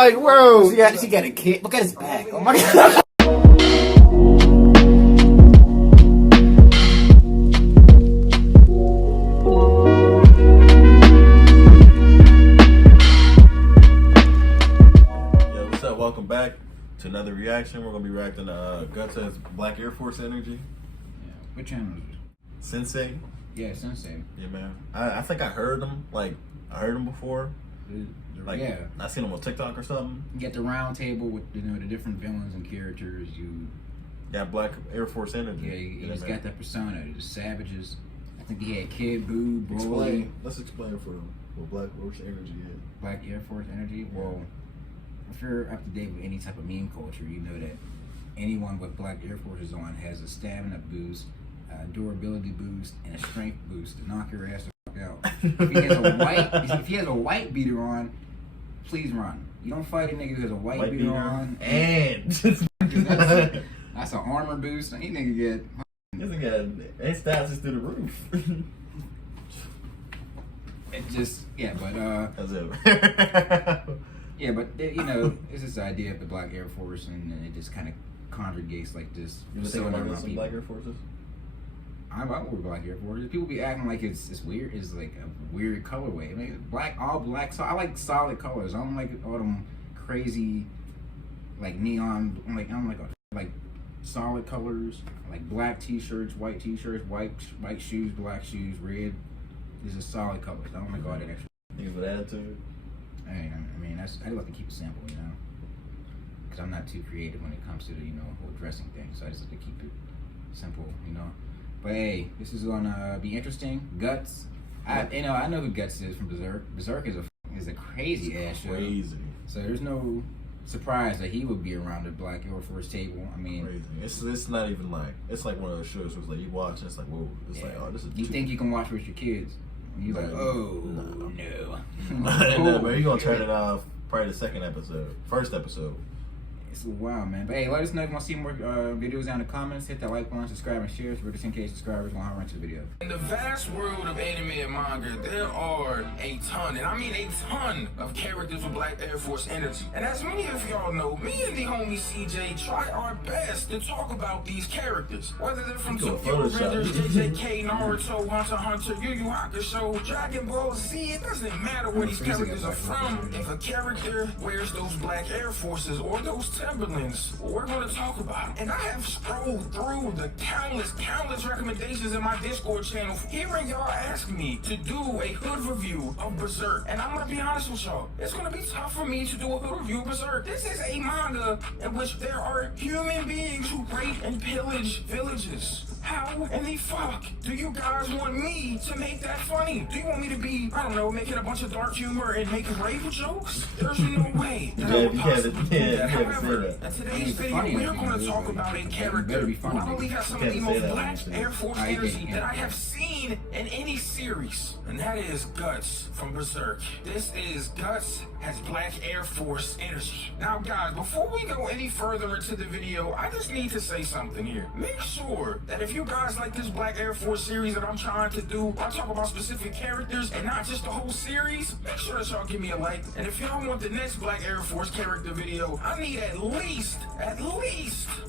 like, bro, yeah, she got a kid. Look at his back. Oh my god. Welcome back to another reaction. We're gonna be reacting to Guts' Black Air Force Energy. Yeah. What channel is it? Synsei. Yeah, Synsei. Yeah, man. I think I heard him. Like I heard him before. Like yeah, I seen him on TikTok or something. You get the round table with the different villains and characters. You got Black Air Force Energy. Yeah, you just got that persona. The savages. I think he had Kid Boo, Broly. Let's explain for him what Black Air Force Energy is. Black Air Force Energy. Well, if you're up to date with any type of meme culture, you know that anyone with Black Air Forces on has a stamina boost, a durability boost, and a strength boost to knock your ass the fuck out. If he has a white beater on, please run. You don't fight a nigga who has a white beater on. And that's an armor boost. Any nigga get. This nigga, his stats is through the roof. It just, yeah, but That's it. yeah, but it's this idea of the Black Air Force, and it just kind of congregates like this. You think about some Black Air Forces? I wear Black Air Forces. People be acting like it's weird. It's like a weird colorway. I mean, all black. So I like solid colors. I don't like all them crazy, like neon. I don't like solid colors. Like black T-shirts, white white shoes, black shoes, red. These are solid colors. I don't like all that extra. Niggas with attitude. I mean, I like to keep it simple, because I'm not too creative when it comes to the whole dressing thing. So I just like to keep it simple, But hey, this is gonna be interesting. Guts, I know who Guts is from Berserk. Berserk is a crazy ass show. Crazy. So there's no surprise that he would be around the Black Air Force table. I mean, crazy. It's not even like, it's like one of those shows where it's like you watch and it's like, whoa, it's like, oh, this is. You think you can watch with your kids? And you're like, oh no. No, man, you gonna turn it off probably the first episode. It's wild, man. But hey, let us know if you want to see more videos down in the comments. Hit that like button, subscribe, and share. So we're just 10K subscribers. We'll hop into the video. In the vast world of anime and manga, there are a ton, and I mean a ton, of characters with Black Air Force energy. And as many of y'all know, me and the homie CJ try our best to talk about these characters. Whether they're from Tokyo Revengers, JJK, Naruto, Hunter x Hunter, Yu Yu Hakusho, Dragon Ball Z, it doesn't matter where these characters are from. If a character wears those Black Air Forces or those Timberlands, we're going to talk about it. And I have scrolled through the countless recommendations in my Discord channel, hearing y'all ask me to do a hood review of Berserk. And I'm going to be honest with y'all, it's going to be tough for me to do a hood review of Berserk. This is a manga in which there are human beings who rape and pillage villages. How in the fuck do you guys want me to make that funny? Do you want me to be, I don't know, making a bunch of dark humor and making rape jokes? There's no way that I would possibly do that. However, in today's video, we're going to talk about a character who probably has some of the most Black Air Force energy that I have seen in any series, and that is Guts from Berserk. This is Guts has Black Air Force energy. Now guys, before we go any further into the video, I just need to say something here. Make sure that if you guys like this Black Air Force series that I'm trying to do, I talk about specific characters and not just the whole series, make sure that y'all give me a like. And if y'all want the next Black Air Force character video, I need at least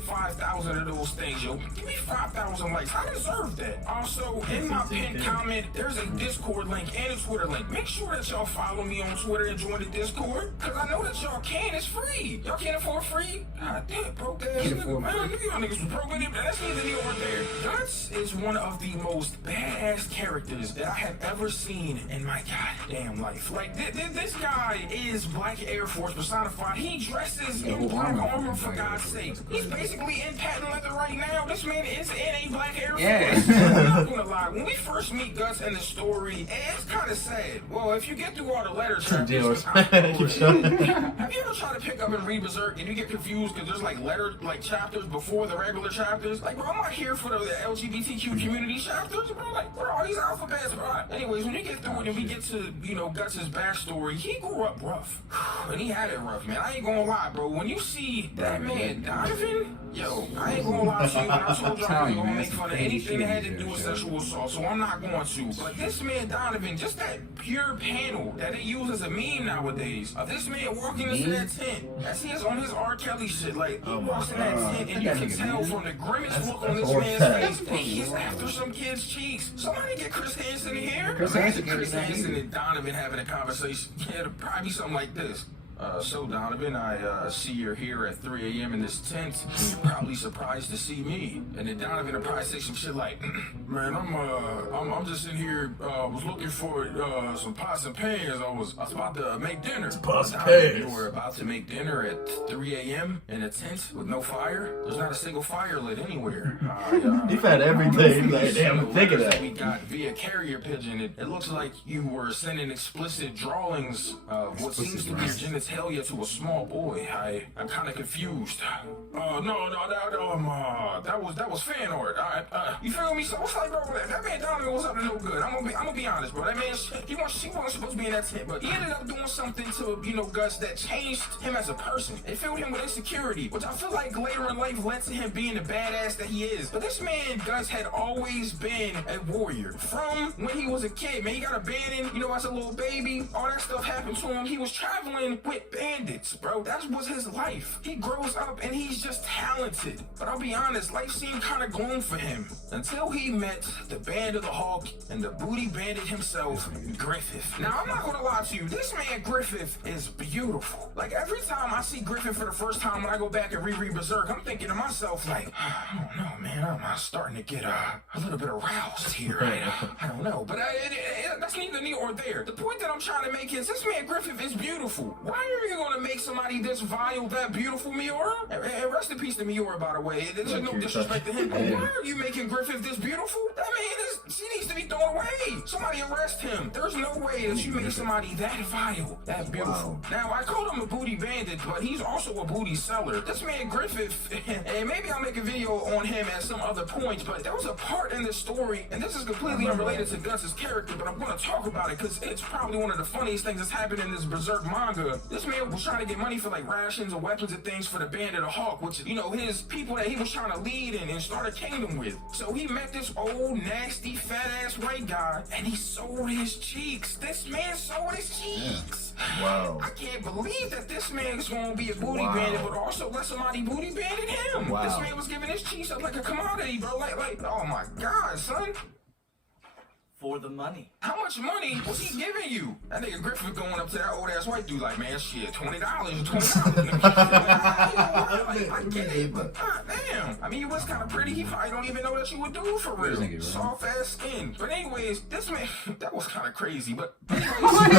5,000 of those things, yo. Give me 5,000 likes. I deserve that. Also, in my pinned comment, there's a Discord link and a Twitter link. Make sure that y'all follow me on Twitter and join the Discord, because I know that y'all can. It's free. Y'all can't afford free? God damn, broke ass nigga. Man, look at y'all niggas was broke with it, but that's neither here nor there. Guts is one of the most badass characters that I have ever seen in my goddamn life. Like, this guy is Black Air Force personified. He dresses in black armor, for God's sake. He's basically in patent leather right now. This man is in a Black Air Force. I'm not gonna lie. When we first meet Guts in the story, it's kind of sad. Well, if you get through all the letter chapters, have you ever tried to pick up and read Berserk and you get confused because there's like chapters before the regular chapters? Like, bro, I'm not here for the LGBTQ community chapters, bro. Like, bro, all these alphabets, bro. Anyways, when you get through it and we get to, Guts' backstory, he grew up rough. And he had it rough, man. I ain't gonna lie, bro. When you see that man, Donovan, yo, I ain't gonna lie to you. I told you I was gonna make fun of anything that had to do with sexual assault, so I'm not going to. But this man, Donovan, just that pure panel that they use as a meme nowadays. nowadays. This man walking into that tent as he is on his R. Kelly shit. Like, he walks in that tent and you can tell from the grimace look on this man's face, he's after some kid's cheeks. Somebody get Chris Hansen in here. Chris Hansen and Donovan having a conversation. Yeah, it'll probably be something like this. So Donovan, I see you're here at 3 a.m. in this tent. You're probably surprised to see me. And then Donovan will probably say some shit like, man, I'm just in here, was looking for some pots and pans. I was about to make dinner. Pots and pans. You were about to make dinner at 3 a.m. in a tent with no fire. There's not a single fire lit anywhere. You've had everything. Like, damn, think of that. We got via carrier pigeon. It looks like you were sending explicit drawings of what seems to be your genitalia to a small boy. I'm kind of confused. That was fan art. You feel me? So what's like, bro? That man Donovan was up to no good. I'm gonna be honest, bro. That man, he wasn't supposed to be in that tent, but he ended up doing something to Gus that changed him as a person. It filled him with insecurity, which I feel like later in life led to him being the badass that he is. But this man Gus had always been a warrior from when he was a kid. Man, he got abandoned, as a little baby. All that stuff happened to him. He was traveling with bandits, bro. That was his life. He grows up and he's just talented. But I'll be honest, life seemed kind of gloom for him until he met the Band of the Hawk and the booty bandit himself, Griffith. Now, I'm not gonna lie to you, this man Griffith is beautiful. Like, every time I see Griffith for the first time when I go back and reread Berserk, I'm thinking to myself, like, I don't know, man, I'm starting to get a little bit aroused here. I don't know, but that's neither near or there. The point that I'm trying to make is this man Griffith is beautiful. Why are you gonna make somebody this vile, that beautiful, Miura? And rest in peace to Miura, by the way. There's no disrespect to him. But why are you making Griffith this beautiful? That man she needs to be thrown away. Somebody arrest him. There's no way that you make somebody that vile, that beautiful. Wow. Now, I called him a booty bandit, but he's also a booty seller. This man Griffith, and maybe I'll make a video on him at some other point, but there was a part in this story, and this is completely unrelated to Gus's character, but I'm going to talk about it because it's probably one of the funniest things that's happened in this Berserk manga. This man was trying to get money for like rations or weapons and things for the Band of the Hawk, which, his people that he was trying to lead and start a kingdom with. So he met this old, nasty, fat-ass white guy, and he sold his cheeks. This man sold his cheeks. Yeah. Wow. I can't believe that this man is going to be a booty bandit, but also let somebody booty bandit him. Wow. This man was giving his cheeks up like a commodity, bro. Like, oh my God, son. For the money. How much money was he giving you? That nigga Griffith going up to that old ass white dude like, man, shit, $20, $20. I get it, but damn. I mean, you was kind of pretty. He probably don't even know that you would do for real. Soft ass skin. But anyways, this man, that was kind of crazy. But anyways, this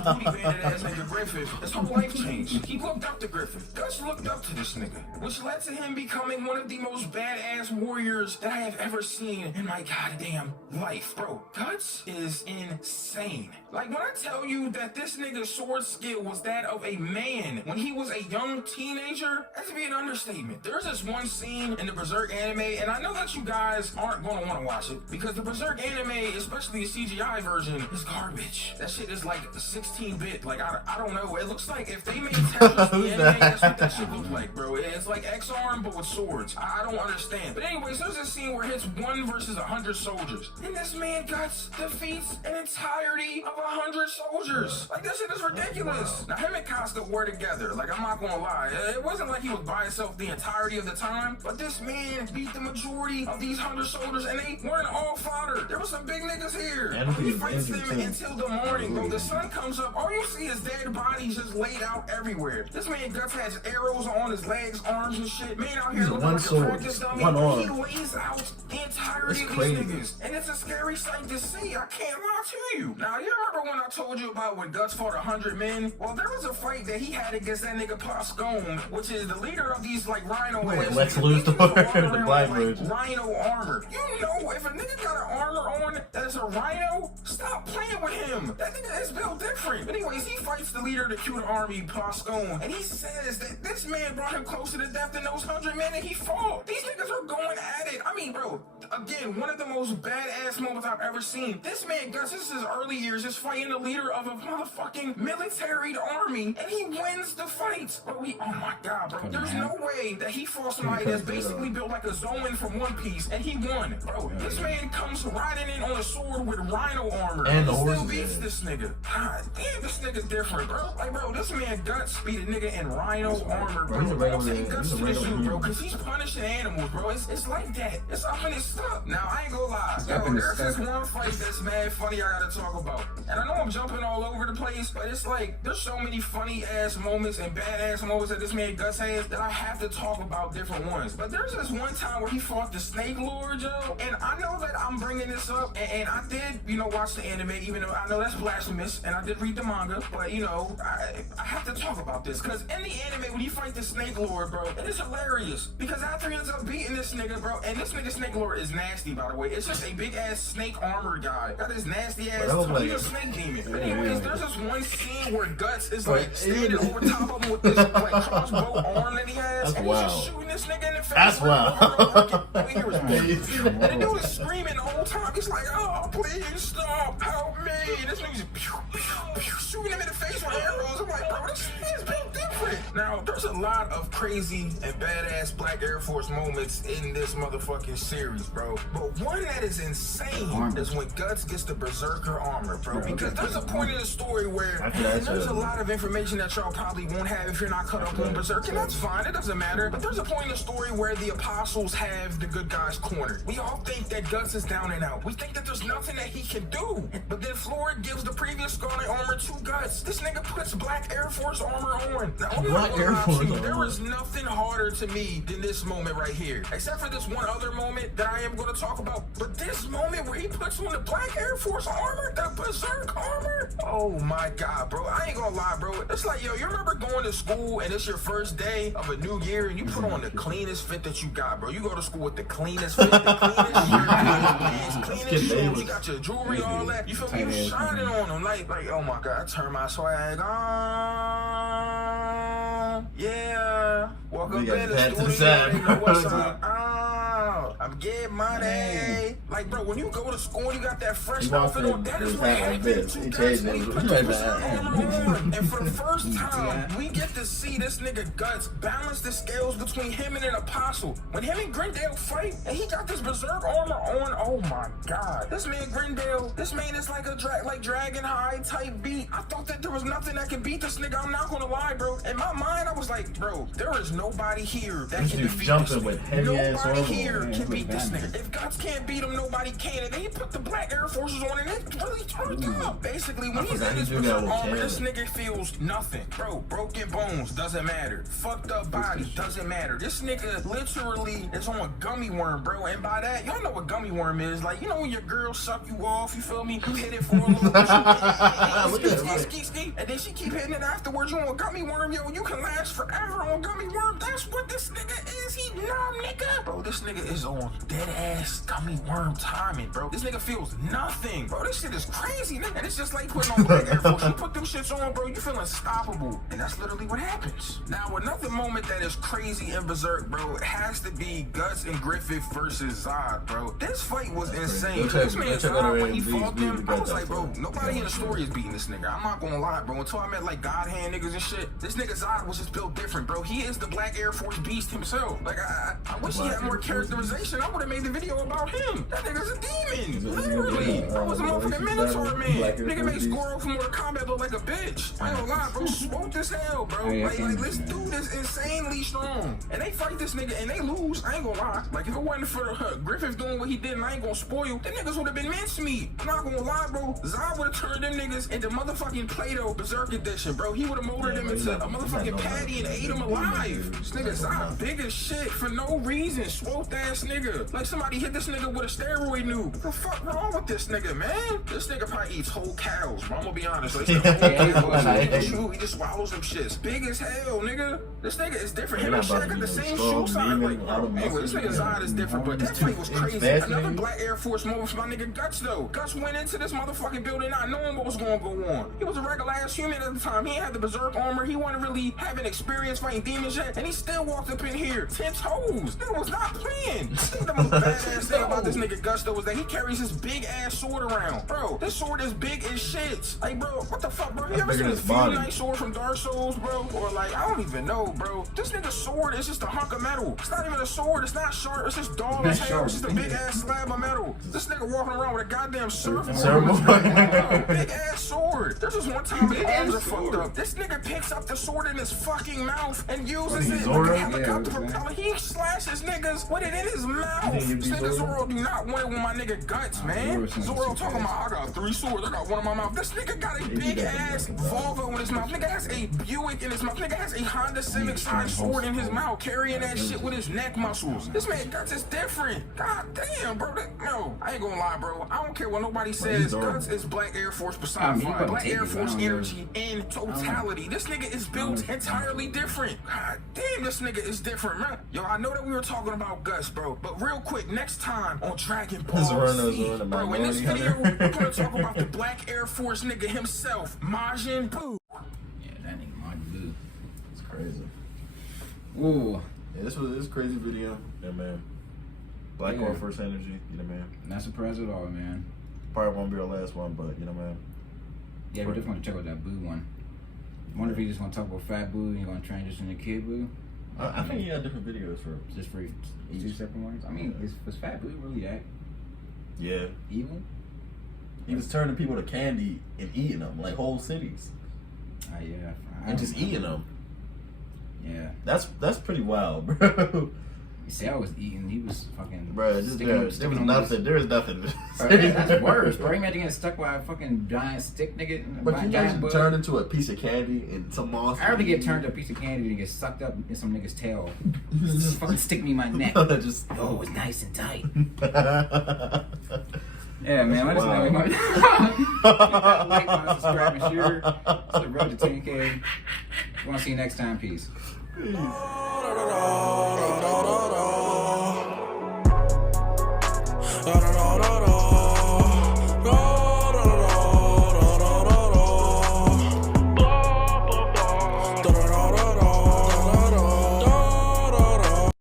booty bandit ass nigga Griffith, his whole life changed. He looked up to Griffith. Gus looked up to this nigga, which led to him becoming one of the most badass warriors that I have ever seen in my goddamn life. Bro, Guts is insane. Like, when I tell you that this nigga's sword skill was that of a man when he was a young teenager, that's to be an understatement. There's this one scene in the Berserk anime, and I know that you guys aren't going to want to watch it, because the Berserk anime, especially the CGI version, is garbage. That shit is like 16-bit. Like, I don't know. It looks like if they made Tetris the anime, that's what that shit looks like, bro. It's like X-Arm, but with swords. I don't understand. But anyways, there's this scene where it's 1 versus 100 soldiers, and this man Guts defeats an entirety of 100 soldiers. Like, that shit is ridiculous. Now, him and Costa were together. Like, I'm not gonna lie. It wasn't like he was by himself the entirety of the time, but this man beat the majority of these 100 soldiers, and they weren't all fodder. There were some big niggas here. He fights them until the morning, bro. The sun comes up. All you see is dead bodies just laid out everywhere. This man Guts has arrows on his legs, arms, and shit. Man out here looking like a practice dummy. He lays out the entirety of these niggas, and it's a scary sight to see. I can't lie to you. Now, you remember when I told you about when Guts fought 100 men? Well, there was a fight that he had against that nigga Pascone, which is the leader of these, like, rhino ass. Let's lose the black version. Rhino armor. You know, if a nigga got an armor on that is a rhino, stop playing with him. That nigga is built different. Anyways, he fights the leader of the Cuban army, Pascone, and he says that this man brought him closer to death than those 100 men that he fought. These niggas are going at it. I mean, bro, again, one of the most badass moments I've ever seen. This man, Gus, this is his early years, his fighting the leader of a motherfucking military army, and he wins the fight. Bro, oh my god, bro. There's no way that he fought somebody that's basically built like a Zoan from One Piece, and he won. Bro, this man comes riding in on a sword with rhino armor, and he still beats this nigga. God damn, this nigga's different, bro. Like, bro, this man Guts beat a nigga in rhino armor, bro. I'm saying Guts to the zoo, bro, because he's punishing animals, bro. It's like that. It's up in his stuff. Now, I ain't gonna lie. Yo, there's this one fight that's mad funny I gotta talk about. And I know I'm jumping all over the place, but it's like, there's so many funny ass moments and badass moments that this man Guts has that I have to talk about different ones. But there's this one time where he fought the Snake Lord, yo. And I know that I'm bringing this up, and I did, you know, watch the anime, even though I know that's blasphemous, and I did read the manga, but, you know, I have to talk about this, because in the anime, when you fight the Snake Lord, bro, it is hilarious, because after he ends up beating this nigga, bro, and this nigga Snake Lord is nasty, by the way. It's just a big-ass snake armor guy. Got this nasty-ass, he's a snake demon. But anyways, there's this one scene where Guts is, like, standing over top of him with this, like, crossbow arm that he has, and he's just shooting this nigga in the face. That's wild. And the dude is screaming the whole time. He's like, oh, please stop, help me. This nigga's shooting him in the face with arrows. I'm like, bro, this is built different. Now, there's a lot of crazy and badass Black Air Force moments in this motherfucking series, bro. But one that is insane is when Guts gets the Berserker armor, bro. Because there's a point in the story where, and there's a lot of information that y'all probably won't have if you're not cut up on Berserk, and that's fine, it doesn't matter. But there's a point in the story where the apostles have the good guys cornered. We all think that Guts is down and out. We think that there's nothing that he can do. But then Floyd gives the previous Scarlet armor to Guts. This nigga puts Black Air Force armor on. Now, there is nothing harder to me than this moment right here. Except for this one other moment that I am going to talk about. But this moment where he puts on the Black Air Force armor, the Berserk armor. Oh my god, bro. I ain't gonna lie, bro. It's like, yo, you remember going to school and it's your first day of a new year and you put on the cleanest fit that you got, bro. You go to school with the cleanest fit, the cleanest shirt, cleanest pants, cleanest shoes. You got your jewelry, all that. You feel me? You shining on them. Like, oh my god, I turn my swag on. Yeah. Walk up in the studio, you know what's up. I'm getting money. Like, bro, when you go to school and you got that fresh outfit on, that is what happens to Guts when he put the Berserk armor on. And for the first time, we get to see this nigga Guts balance the scales between him and an apostle. When him and Grindale fight, and he got this Berserk armor on, oh my god. This man Grindale, this man is like a Dragon High type beat. I thought that there was nothing that could beat this nigga. I'm not gonna lie, bro. In my mind, I was like, bro, there is nobody here that can defeat this nigga. Nobody here can beat this nigga. If Guts can't beat him, nobody can. And then he put the Black Air Forces on and it really turned up. Basically, when he's in his Berserk armor, this nigga feels nothing. Bro, broken bones, doesn't matter. Fucked up body, doesn't matter. This nigga literally is on a gummy worm, bro. And by that, y'all know what gummy worm is. Like, you know when your girl suck you off, you feel me? You hit it for a little bit. And then she keep hitting it afterwards. You on a gummy worm, yo. You can last forever on gummy worm. That's what this nigga is. He numb, nigga. Bro, this nigga is on dead ass gummy worm timing, bro. This nigga feels nothing, bro. This shit is crazy, nigga. And it's just like putting on Black Air Force. You put them shits on, bro, you feel unstoppable. And that's literally what happens. Now, another moment that is crazy in Berserk, bro, it has to be Guts and Griffith versus Zod, bro. This fight was insane. This man Zod, when he fought them, I was like, bro, nobody in the story is beating this nigga. I'm not gonna lie, bro. Until I met like God Hand niggas and shit, this nigga Zod was just built different, bro. He is the Black Air Force beast himself. Like, I wish he had more characterization. I would have made the video about him. That nigga's a demon. Literally. Bro was a motherfucking Minotaur, man. Nigga makes Goro from Mortal Kombat look like a bitch. I ain't gonna lie, bro. Smoked as hell, bro. Like this dude is insanely strong. And they fight this nigga and they lose. I ain't gonna lie. Like, if it wasn't for Griffith doing what he did and I ain't gonna spoil, them niggas would have been mincemeat. I'm not gonna lie, bro. Zod would have turned them niggas into motherfucking Play-Doh Berserk edition, bro. He would have molded them into a motherfucking patty and ate them alive. This nigga Zod big as shit for no reason. Swole ass nigga. Like somebody hit this nigga with a steroid noob. What the fuck wrong with this nigga, man? This nigga probably eats whole cows, bro. I'm gonna be honest. Like, he just swallows them shits. Big as hell, nigga. This nigga is different. Him and Shaq got the same shoe size. Like, anyway, this nigga Zod is different, but that fight was crazy. Another Black Air Force moment for my nigga Guts, though. Guts went into this motherfucking building not knowing what was gonna go on. He was a regular ass human at the time. He ain't had the Berserk armor. He wasn't really having experience fighting demons yet. And he still walked up in here 10 toes. Nigga was not playing. I think the most badass thing about this nigga Gus though was that he carries his big ass sword around. Bro, this sword is big as shit. Like, bro, what the fuck, bro? You ever seen this Knight sword from Dark Souls, bro? Or like, I don't even know, bro. This nigga's sword is just a hunk of metal. It's not even a sword. It's not sharp. It's just dull as hell. It's just a big ass slab of metal. This nigga walking around with a goddamn surfboard. Big ass sword. There's just one time his arms are fucked up. This nigga picks up the sword in his fucking mouth and uses it like a helicopter propeller. He slashes niggas with it in his mouth. This nigga Zoro do not want it with my nigga Guts, man. Zoro talking about, I got 3 swords. I got one in my mouth. This nigga got a big ass Volvo in his mouth. Nigga has a Buick in his mouth. Nigga has a Honda Civic size sword in his mouth, carrying that shit with his neck muscles. This man Guts is different. God damn, bro. No, I ain't gonna lie, bro. I don't care what nobody says. Guts is Black Air Force personified. Black Air Force energy in totality. This nigga is built entirely different. God damn, this nigga is different, man. Yo, I know that we were talking about Gus, bro, but real quick, next time on Dragon Ball Z, bro, in this video, we're gonna talk about the Black Air Force nigga himself, Majin Buu. Yeah, that nigga Majin Buu. It's crazy. Ooh. Yeah, this was a crazy video. Yeah, man. Black Air Force energy. You know, man. Not surprised at all, man. Probably won't be our last one, but you know, man. Yeah, we definitely want to check out that Boo one. I wonder if he's just gonna talk about Fat Boo and he's gonna transition to Kid Boo. I think he had different videos for just for each 2 separate ones. I mean, was Fat Boo really that evil? He was turning people to candy and eating them, like whole cities. Yeah. And just eating them. Yeah. That's pretty wild, bro. You see, I was eating. He was fucking. Bro, there was nothing. There was nothing. Bro, that's worse, bro. Imagine getting stuck by a fucking giant stick, nigga. But you guys turned into a piece of candy and some moss. I rather get turned to a piece of candy than get sucked up in some nigga's tail. Just fucking stick me in my neck. Oh, it's nice and tight. Yeah, man. Let us know. Like, comment, subscribe, and share. It's the road to 10K. Want to see you next time. Peace.